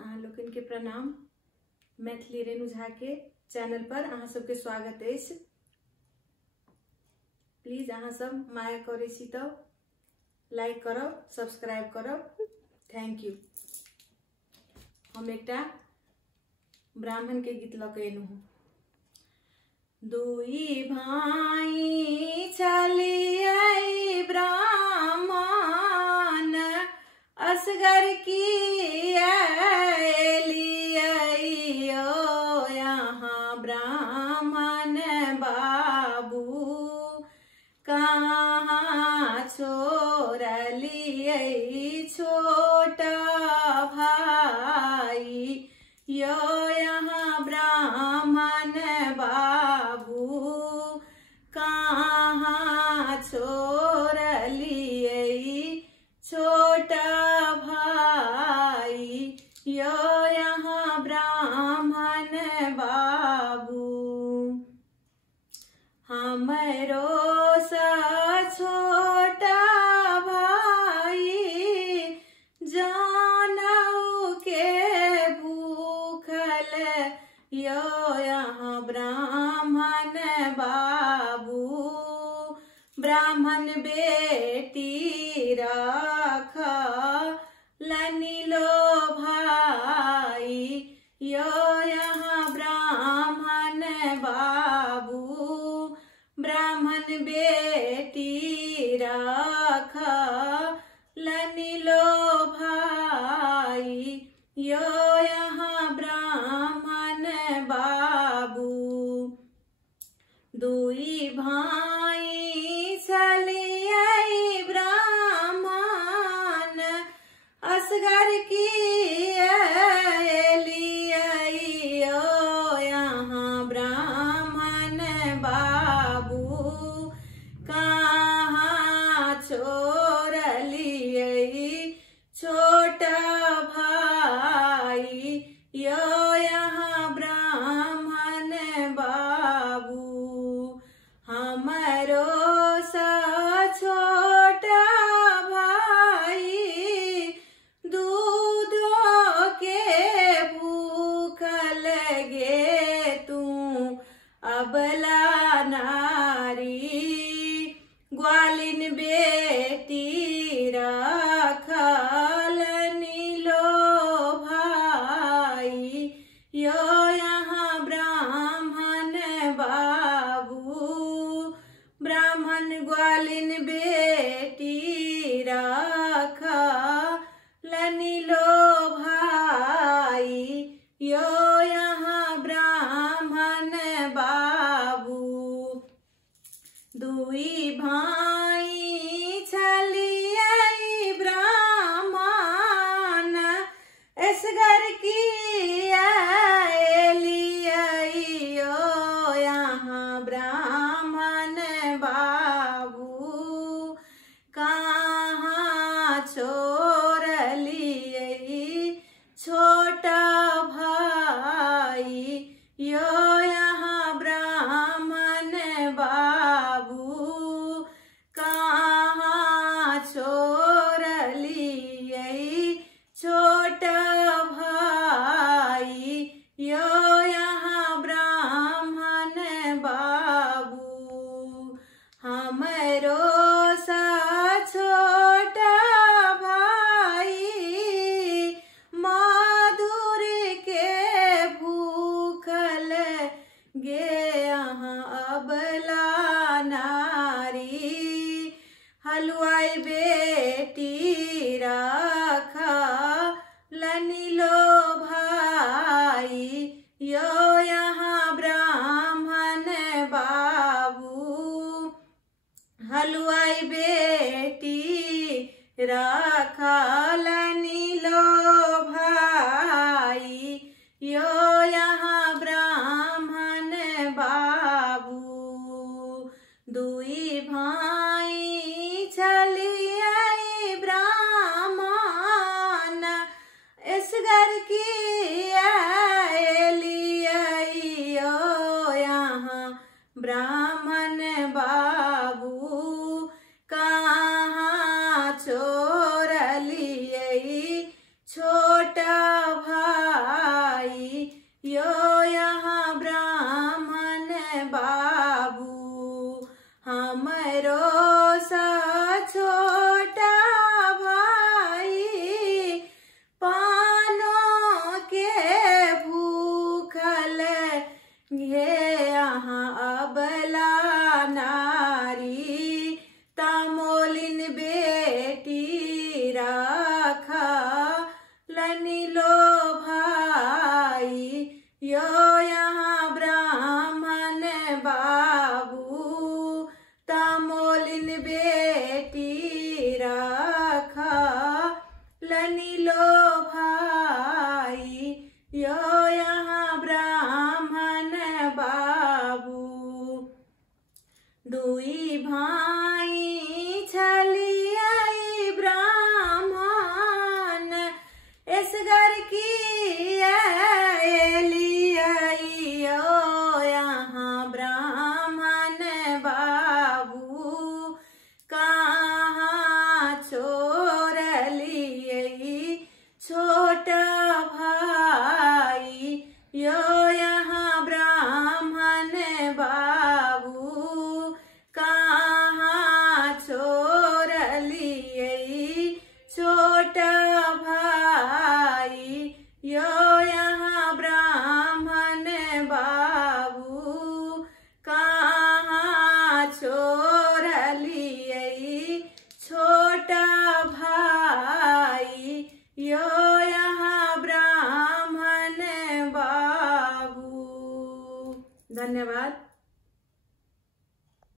अहाँ लोकन के प्रणाम। मैथिली रेणु झा के चैनल पर अहाँ सबके स्वागत है। प्लीज अहाँ सब माया करे छी तो लाइक करब, सब्सक्राइब करब। Thank you. हम एकटा ब्राह्मण के गीत लके एलू हूँ। दुई भाई चलिए ब्राह्मण असगर की यहाँ ब्राह्मण बाबू कहाँ छोड़ लिए छोटा भाई यो यहाँ ब्राह्मण बाबू कहाँ छोड़ लिए छोटा भाई यो यहाँ ब्राह्मण बाबू। हमरो सा छोटा भाई जानऊ के भूखल यो यहाँ ब्राह्मण बाबू। ब्राह्मण बेटी राखा लनीलो भाई यो यहाँ ब्राह्मण बाबू। ब्राह्मण बेटी राखा लनीलो भाई यो यहाँ ब्राह्मण बाबू। दुई भाई चलिए ब्राह्मण असगर की यहाँ ब्राह्मण बाबू कहाँ छोड़ लिए छोटा भाई यो यहाँ ब्राह्मण बाबू। हमरो सा छोटा भाई दूधो के भूख लगे तू अबला नारी। ग्वालिन बेटी राखा लनीलो भाई यो यहाँ ब्राह्मण बाबू। ब्राह्मण ग्वालिन बेटी राखा लनीलो भाई यो यहाँ ब्राह्मण बाबू। दुई भाई चलिए ब्राह्मण असगर की यहाँ ब्राह्मण बाबू कहाँ छोड़ लिए छोटा भाई यो यहाँ ब्राह्मण बाबू कहाँ छोड़ लिए छोटा भाई यो यहाँ ब्राह्मण बाबू। हमरो सा छोटा भाई मधुर के भूखल गे यहाँ अबला नारी। हलवाई बेटी राखा लनीलो भाई यो यहाँ ब्राह्मण बाबू। हलवाई बेटी राखा लनीलो भाई यो यहाँ ब्राह्मण बाबू। दुई भाई चलिए ब्राह्मण असगर की यहाँ ब्राह्मण बाबू कहाँ छोड़ लिए छोटा भाई। यो यहाँ ब्राह्मण बाबू हमरो सा छोटा भाई पानों के भूखल घे यहाँ अबला नारी तमोलिन बेटी राखा लनी लो भाई यो यहाँ ब्राह्मण बाबू तमोलिन बेटी राखा लनी लो भाई यो यहाँ ब्राह्मण बाबू दुई भाई छलियाई ब्राह्मण इस घर की